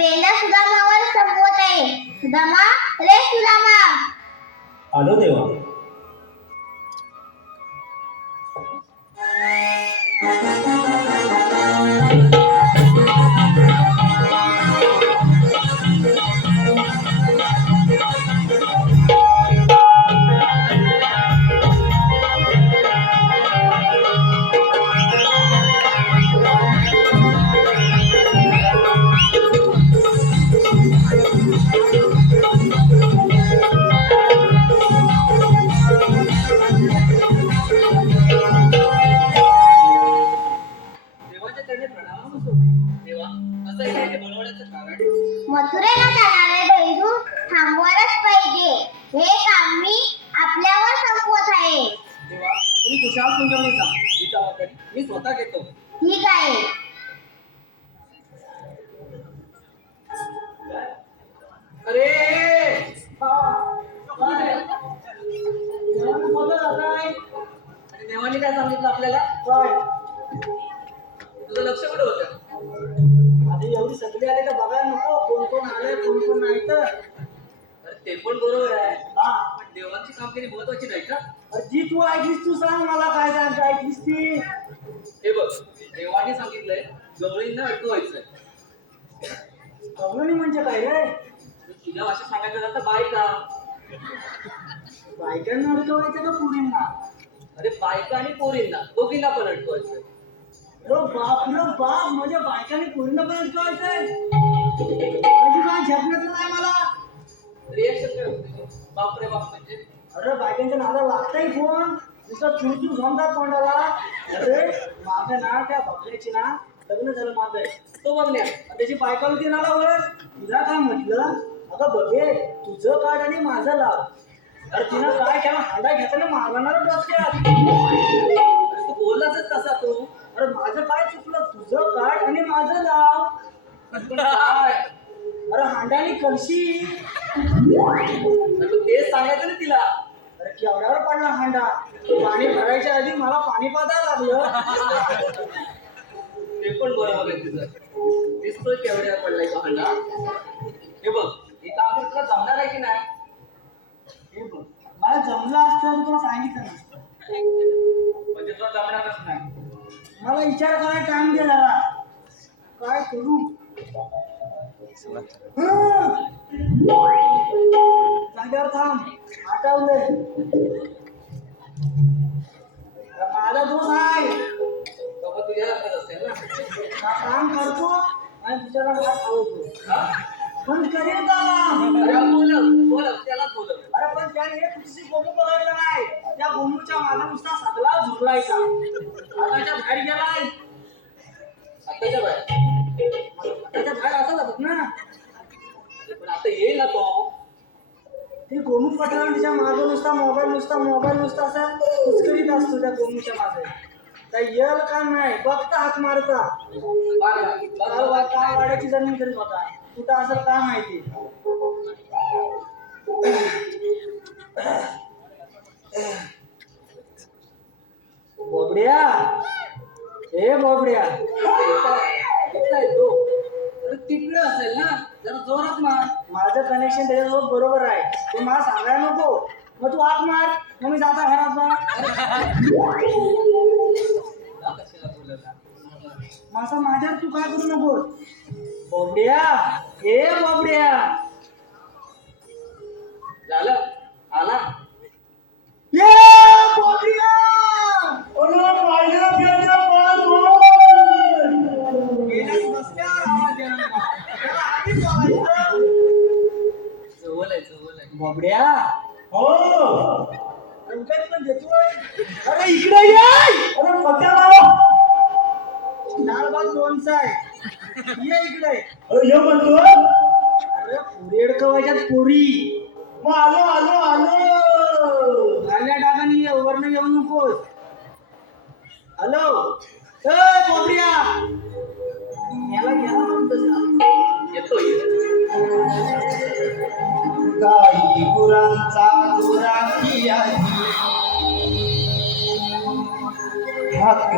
हे सुदामावर संपवत आहे. सुदामा रे सुदामा. आलो देवा. मथुरेला जाणारे बैरू थांबवायलाच पाहिजे. हे काम मी आपल्यावर संपवत आहे. देवा तुम्ही कुशाल सुंदरनीचा ही. जबाबदारी मी स्वतः घेतो ठीक आहे अरे? देवानं काय सांगितलं आपल्याला? काय? तुझं लक्ष कुठे होतं? आधी एवढी सगळी आले का बघायला नको. कोण कोण आले कोण कोण नाही तर. ते पण बरोबर आहे. हा. पण देवाची कामगिरी महत्वाची नाही का? अरे जी तू ऐकलीस तू सांग मला काय सांग ऐकलीस ती. हे बघ देवाने सांगितलंय गवळींना अडकवायचंय कवळणी म्हणजे काय रे? तुझ्या भाषेत सांगायचं झालं तर बायका. बायकांना अडकवायचं का पुरींना? अरे बायका आणि पोरींना दोघींना पण अडकवायचंय. अरे बाप रे बाप म्हणजे बायकांनी पुरींना पण अडकवायचंय काय झेपण्याचं नाही मला. रिएक्शन काय होते बापरे बाप म्हणजे अरे बायकांच्या नादा लागताय फोन. नुसतं चुरचूर झोमतात तोंडाला. अरे माझं ना त्या बकऱ्याची ना लग्न झालं माझं. तो बघल्या त्याची बायका होती ना वर तिला काय म्हटलं? अगं बघे तुझं काढ आणि माझं लाव. अरे तिनं काय केलं हांडा घेताना मागणार डोसक्यात. अरे तू बोललाच तसा तू. अरे माझं काय चुकलं? तुझं काढ आणि माझं लाव काय? अरे हांड्याने कलशी तेच सांगायचं ना तिला. अरे केवढ्यावर पडला हांडा? पाणी भरायच्या आधी मला पाणी पाजायला लागलं. ते पण बरोबर आहे तुझं. दिसतोय केवढ्या पडलाय तो हंडा. हे बघ हे काम तर तुला जमणार आहे की नाही? हे बघ. मला जमलं असतं तुला सांगितलं नसतं. म्हणजे तुला जमणारच नाही. मला विचार करायला टाइम दे जरा काय करू? जागेवर थांब. आठवलंय माझा दोष आहे. काम करतो आणि दुसऱ्याला काय खावतो पण करेल का काम? अरे बोलव त्याला बोलत अरे पण त्याने एक दुसरी गोमू बघायला नाही. त्या गोमूच्या मागे नुसता सगळा झुरलायचा आताच्या बाहेर गेलाय आताच्या बाहेर त्याच्या बाहेर असं जातात ना. पण आता येईल ना तो. ते गोमू पटला तिच्यामागे नुसता मोबाईल नुसता मोबाईल नुसता असा असतो त्या गोमूच्या मागे. काय येल का नाही बघता हात मारता. काल वाड्याची जमीन करीत होता? कुठं असं काय माहिती? बोबड्या. ए बोबड्या. तिकडे असेल ना जरा जोरात मार. माझं कनेक्शन त्याच्यासोबत बरोबर आहे. तू मला सांगायला नको. मग तू हात मार. मग मी जाता घरात? माझा माझ्यावर तू काय करू नको बोबड्या. ए बोबड्या. झालं? आला? ये बोबड्या! बोबड्या. हो. अरे इकडे ये. अरे पत्या लाव भात लोणचं आहे. ये इकडे. अरे ये म्हणतो अरे पुरी अडकवायच्यात पुरी. मग आलो आलो आलो. खाल्ल्या डागाने ये वरनं येऊ नकोस. हॅलो बोबड्या याला याला म्हणतो येतो गाई गुरांचा गुरांची आधी हाक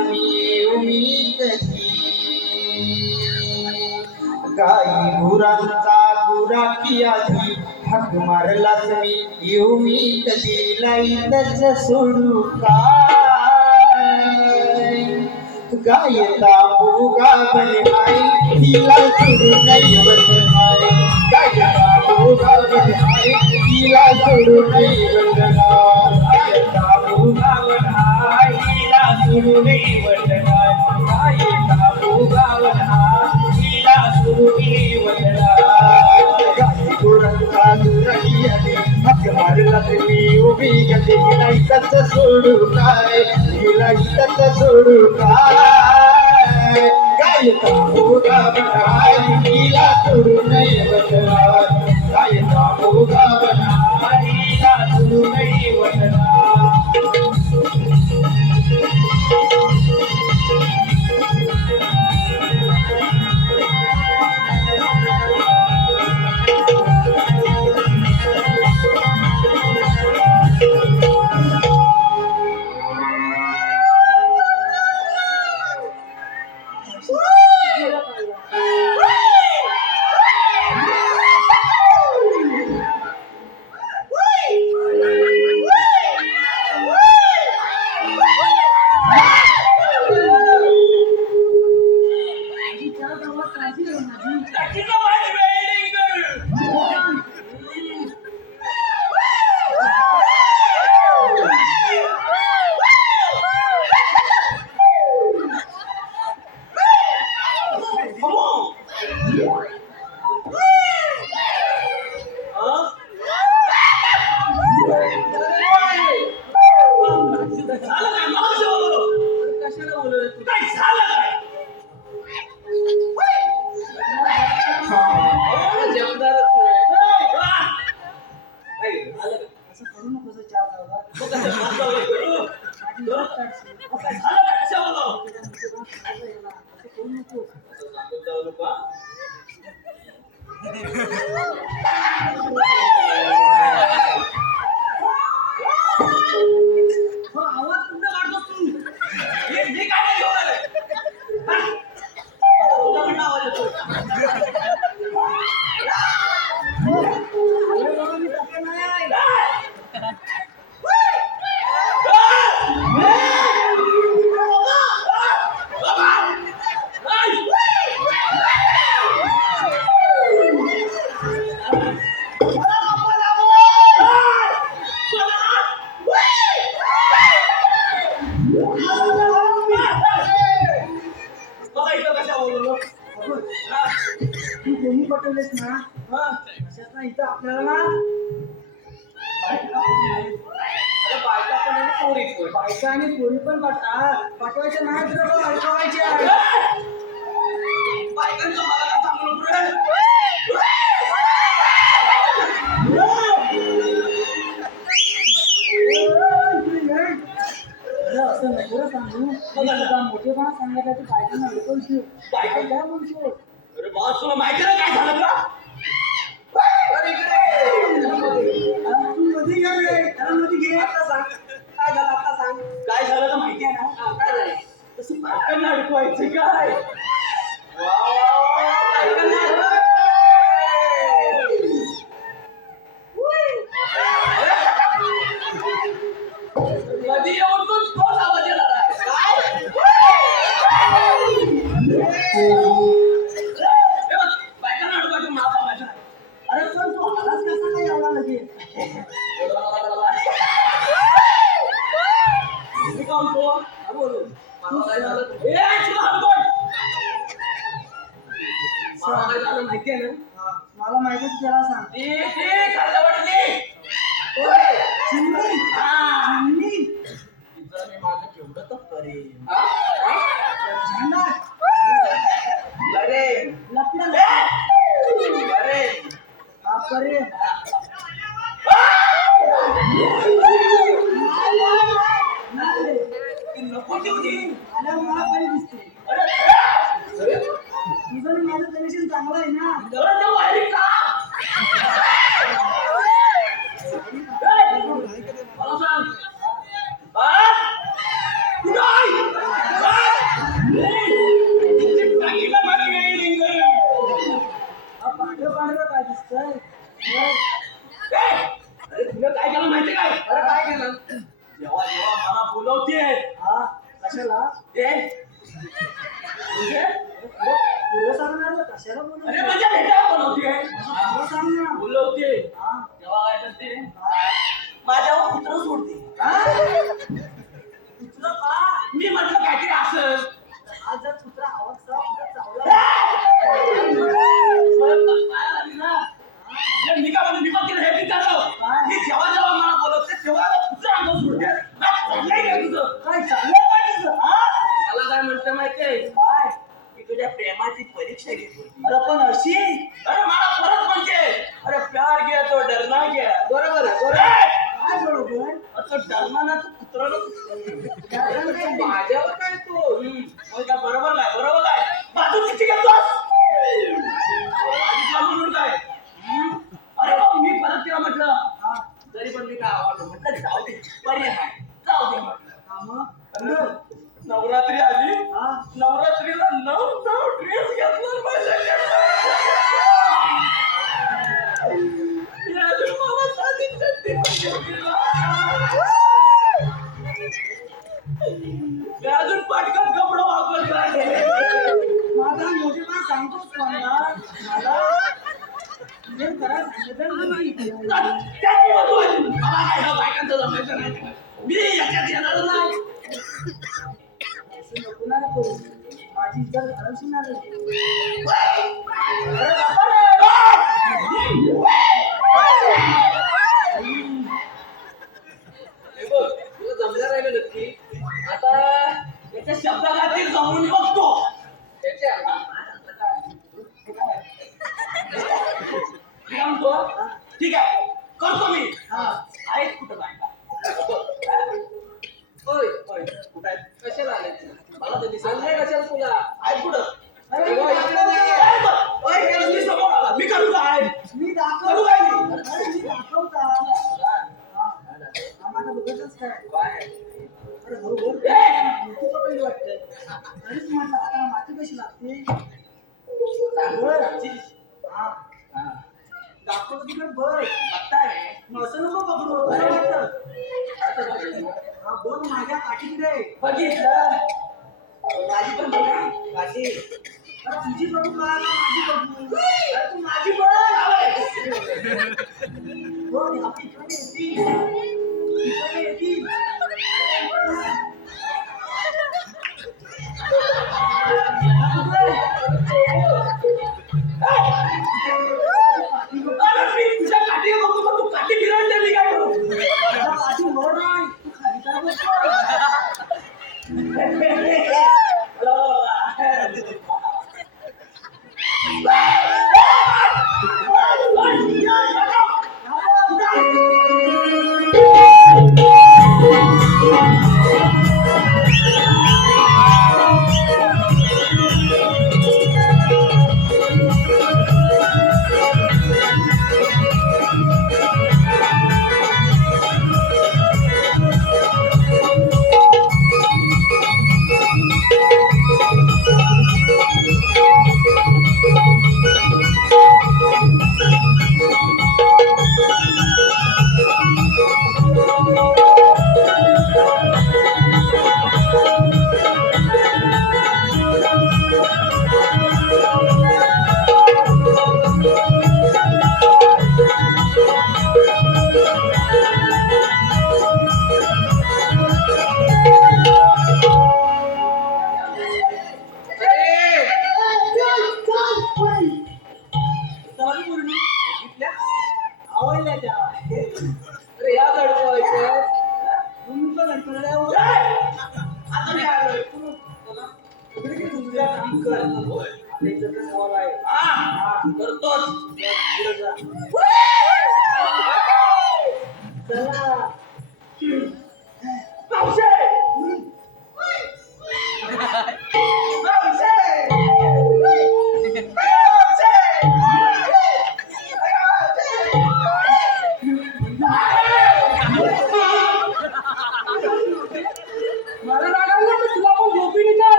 मी उमीत गाई गुरांचा गुराकी आधी हाक मारलास मी येऊ मी कधी लाईतच सोडू का? गायता मुगा बनहाय तिला सोडून दैवत नाही गायता मुगा बनहाय तिला सोडून दैवत नाही गायता मुगा बनहाय तिला सोडून दैवत नाही गायता मुगा बनहाय तिला सोडून दैवत नाही गाय गोरंगा दुरही आली उभी गती तिला इथंच सोडू काय? तिला इथंच सोडू काय? तुरुणाई तुरुणाई बायका आणि पोरी पण पाठवायच्या नाही तुला पण अडकवायची. आहे सांगू मोठेपणा सांगायला तू बायकांना काय म्हणशील? अरे तुला माहिती नाही काय झालं तुला? Bigay! Wow! Ay! 有你。कुत्र का? मी म्हटलं काहीतरी असंच. मला बोलत तेव्हा कुत्रा तुझं? काय चाललंय काय मला काय म्हणतं माहितीये काय? मी तुझ्या प्रेमाची परीक्षा घेतली. पण whatever. आता याच्या शब्दाघाती जाऊन बघतो. day. Pagi dah. Ngaji pun boleh. Ngaji. Ngaji pun boleh. Ngaji pun boleh. Ngaji pun boleh. Bro, ni apa ini?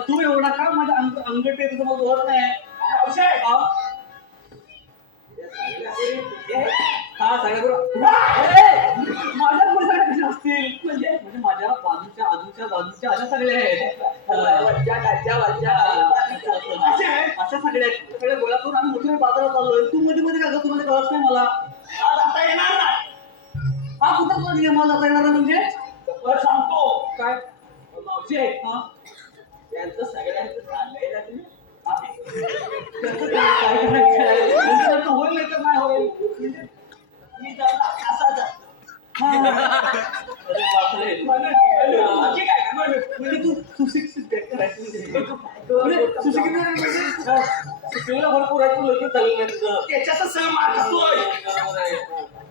तू एवढा का माझ्या अंगठे तुझं मग होत नाही हा? साडेबरोबर असतील? म्हणजे म्हणजे माझ्या बाजूच्या आजूच्या बाजूच्या अशा सगळ्या आहेत. अशा सगळ्या सगळ्या गोळा करून आम्ही मोठ्या बाजारात आलोय तू मध्ये मध्ये काय तुम्हाला कळत नाही मला. आता येणार हा कुठं मला आता येणार म्हणजे? बरं सांगतो. काय? मावशी हा यांचं सगळ्यांचं चाललंय ना तुम्ही? होईल नाही तर नाही होईल म्हणजे मी असा जातो काय म्हणजे तू सुशिक्षित म्हणजे. सुशिक्षित शिकलेला भरपूर आहे तू लग्न झालेलं नाही सगळं मार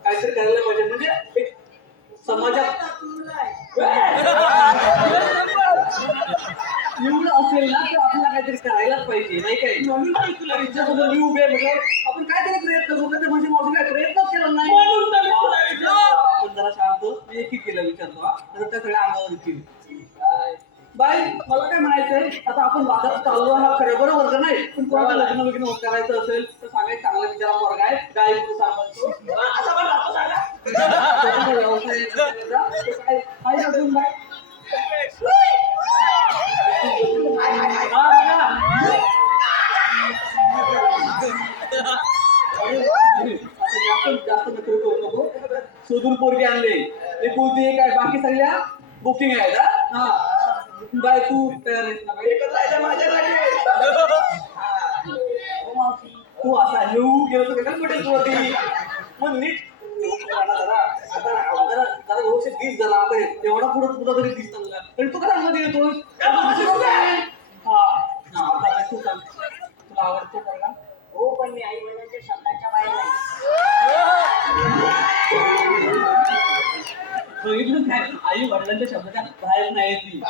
काहीतरी करायला पाहिजे. म्हणजे समाजात एवढं असेल ना तर आपल्याला काहीतरी करायलाच पाहिजे नाही काय म्हणून तर तुला विचारसमोर मी उभे म्हणजे आपण काहीतरी प्रयत्न करू तर म्हणजे माझं काय प्रयत्नच केला नाही. म्हणून तर मी तुला विचारलं. पण जरा शांत. मी एक केलं विचारतो हा. तर त्या सगळ्या अंगावर येतील. बाई मला काय म्हणायचंय? आता आपण बाजारात चाललो हा खरं बरोबर नाही? पण कोणाला लग्न वगैरे करायचं असेल तर सांगायचं चांगला विचारा वर्ग आहे गाय सांगायचो असा पण राहतो सांगा स्वतःचा व्यवसाय आहे त्याचा. ते काय काय अजून काय हा. बघा जास्त नखरे करू नको शोधून पोरगी आणले. एक बोलते एक आहे. बाकी सगळ्या बुकिंग आहेत हा. बाय तू तयार? एकच राहिलं माझ्यासाठी तू असा येऊ गेलो तर काय पटेल तू? आधी मग नीट दिस जरा. आता एवढा पुढं तुझा तरी दिस चांगला. आणि तू काय आता काय तू तुला आवडतो का हो पण मी आई वडिलांच्या शब्दाच्या बाहेर नाही. बघितलं काय आई वडिलांच्या शब्दाच्या बाहेर नाही ती.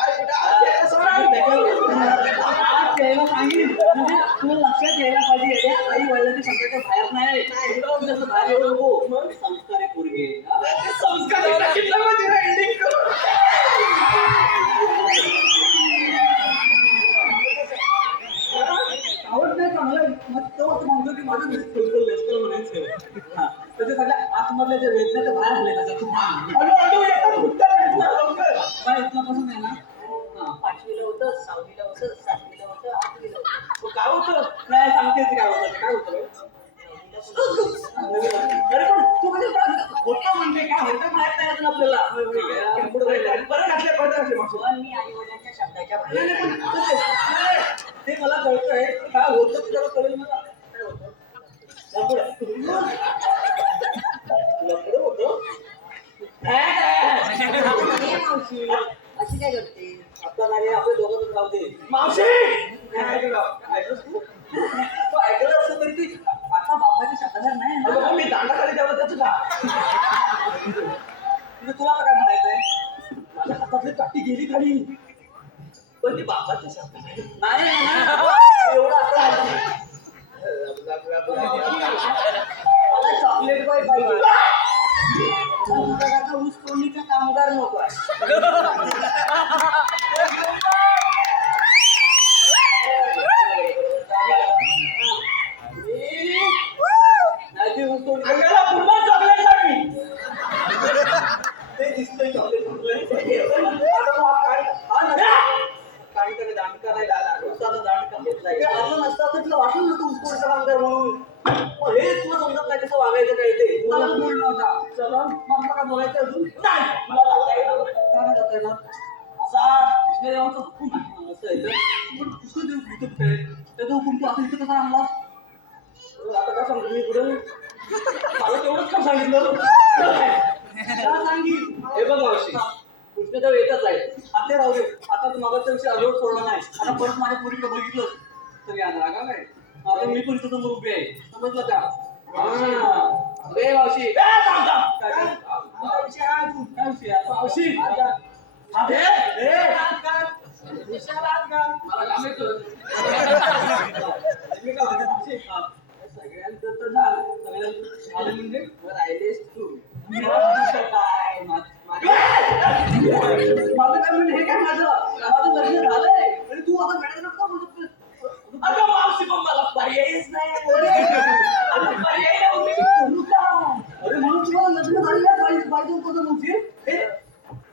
यायला सांगेन म्हणजे तुला लक्षात यायला पाहिजे या आई वडिलांच्या शब्दाच्या बाहेर नाही एकदम जसं बाहेर येऊ नको. मग संस्कारी पोरगे. हा? आवड नाही चांगलं. मग तो म्हणतो की माझं म्हणायचं. आतमधल्या जे वेदना ते बाहेर हळू हळू उत्तर. काय आहे ना? हा. पाचवीला होतं सहावीला होतं सातवीला होतं आठवीला होतं. काय होतं? नाही सांगते ते काय होतं? ते काय होतं? रे? अरे पण तू म्हणजे होता म्हणजे काय होतं माहीत नाही अजून आपल्याला. बरं घातले बरं घातले. पण मी आई वडिलांच्या शब्दाच्या ऊस तोडणीचा कामगार नको आहे नाही, ती ऊस तोडली. अंगाला पुन्हा चॉकलेट लागली ते दिसतंय chocolate फुटलंय. आता तू हा काय- हा ना. काहीतरी दांडका नाही झाला. ऊसाचा दांडका घेतलाय. ते आणलं नसतं तर तुला वाटलं नसतं ऊस तोडीचं कामगार म्हणून. मग हे तुला समजत नाही कसं वागायचं काय ते. मला बोलणं होता. चला, मग मला काय बोलायचं अजून? नाही मला जाता येणार नाही. काय नाही जाता येणार? असा कृष्णदेवाचा हुकूम आहे. असं आहे तर. पण कृष्णदेव इथं कुठे आहे? त्याचा हुकूम तू आता इथं कसा आणलास? आता काय सांगतो मी पुढे मला तेवढंच का सांगितलं काय सांगीन? हे बघ मावशी कृष्णदेव येतच आहे आता राहू दे. आता तू मागाच्या विषयी अलोट सोडला नाही. आता परत माझ्या बघितलं तरी आज रागा काय? आता मी पण तुझं उभी आहे. समजलं का. रे मावशी? मावशी मावशी?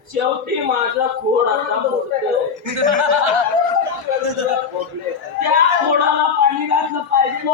शेवटी माझा खोड आता त्या घोडाला पाणी घातलं पाहिजे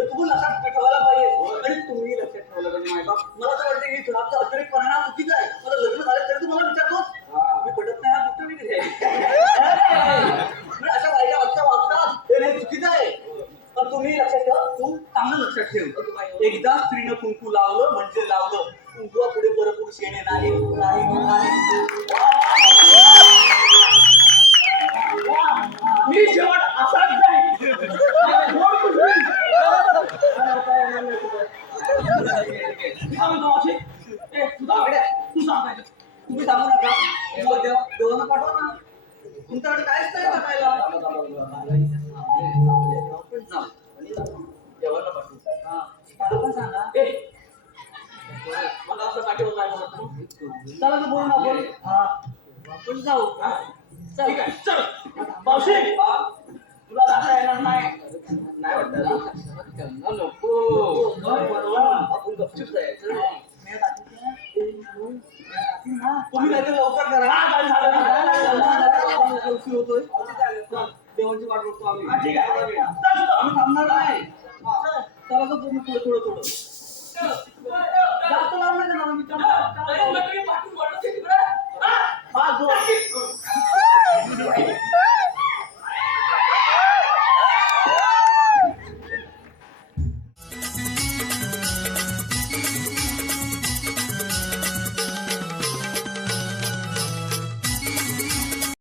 तुम्ही लक्षात ठेवायला पाहिजे. आणि तुम्ही लक्षात मला तर वाटतं की थोडासा हा चुकीचा आहे. मला लग्न झालं तरी तू मला विचारतोस मी पटत नाही हा गोष्ट मी तिथे अशा बायका वागता वागतात हे चुकीचं आहे. पण तुम्ही लक्षात ठेवा तू चांगलं लक्षात ठेव. एकदा स्त्रीनं कुंकू लावलं हा. तुला जाता येणार नाही नाही वाटत? नको आपण गपचूप जायचं